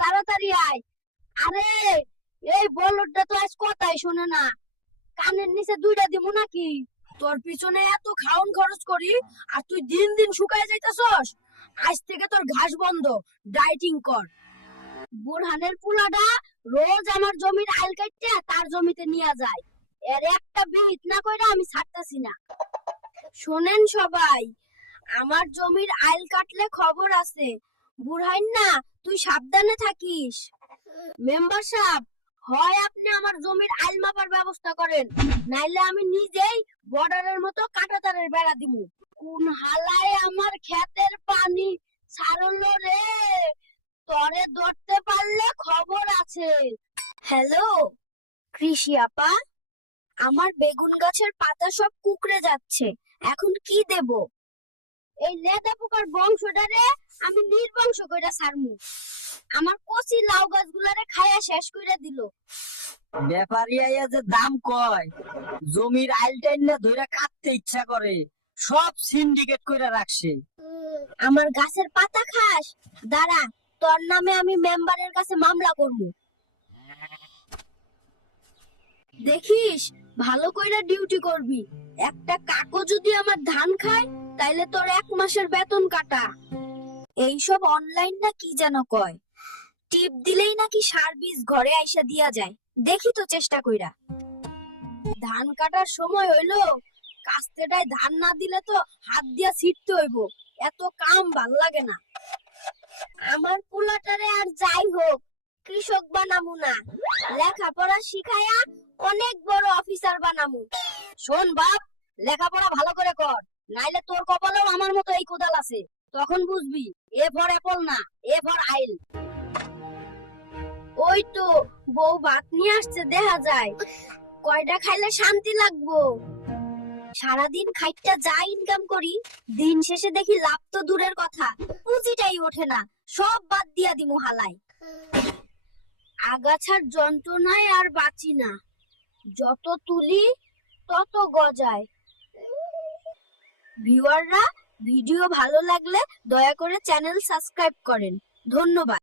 তাড়াতাড়ি আয়। আরে এই বলদটা তো আজ কথাই শোনে না, কানের নিচে দুইটা দিমু নাকি? তোর পিছনে এত খাওন খরচ করি আর তুই দিন দিন শুকায় যাইতাছস। আজ থেকে তোর ঘাস বন্ধ, ডায়েটিং কর। বুরহানের পুলাটা রোজ আমার জমির আইল কাটতে তার জমিতে নিয়ে যায়, এর একটা বিহিত না কইরা আমি ছাড়তাছি না। শোনেন সবাই, আমার জমির আইল কাটলে খবর আছে। বুরহান না, তুই সাবধানে থাকিস। মেম্বার সাহেব, হয় আপনি আমার জমির আইল মাপার ব্যবস্থা করেন, নাইলে আমি নিজেই বর্ডারের মতো কাঁটাতারের বেড়া দিমু। কোন হালায় আমার ক্ষেতের পানি ছাড়লো রে, তরে ধরতে পারলে খবর আছে। হ্যালো কৃষি আপা, আমার বেগুন গাছের পাতা সব কুকড়ে যাচ্ছে, এখন কি দেব? এই লেদা পোকার বংশটারে আমি নির্বংশ কইরা ছাড়মু। আমার কচি লাউ গাছগুলারে খায়া শেষ কইরা দিল। ব্যাপারী আইয়া যে দাম কয়, জমির আইল টাইনা ধইরা কাটতে ইচ্ছা করে, সব সিন্ডিকেট কইরা রাখছে। আমার গাছের পাতা খাস, দাঁড়া, তোর নামে আমি মেম্বারের কাছে মামলা করবো। দেখিস ভালো কইরা ডিউটি করবি, একটা কাকও যদি আমার ধান খায় তাইলে তোর 1 মাসের বেতন কাটা। এইসব অনলাইন না কি যেন কয়, টিপ দিলেই নাকি সার বীজ ঘরে আইসা দিয়া যায়। দেখি তো চেষ্টা কইরা। ধান কাটার সময় হইলো, কাস্তেটায় ধান না দিলে তো হাত দিয়া ছিটতে হইব, এত কাম ভাল লাগে না। আমার পোলাটারে আর যাই হোক কৃষক বানামু না, লেখাপড়া শিখায়া অনেক বড় অফিসার বানামু। শোন বাপ, লেখাপড়া ভালো করে কর, নাইলে তোর কপালেও আমার মতো এই কোদাল আছে, তখন বুঝবি এ ফর অ্যাপল না, এ ফর আইল। ওই তো বউ ভাত নিয়ে আসছে দেখা যায়, কয়টা খাইলে শান্তি লাগবো। সারাদিন খাইটা যা ইনকাম করি, দিন শেষে দেখি লাভ তো দূরের কথা, পুঁজিটাই ওঠে না, সব বাদ দিয়া দিমু হালাই। আগাছার যন্ত্রণায় আর বাঁচি না, যত তুলি তত গজায়। ভিউয়াররা, ভিডিও ভালো লাগলে দয়া করে চ্যানেল সাবস্ক্রাইব করেন। ধন্যবাদ।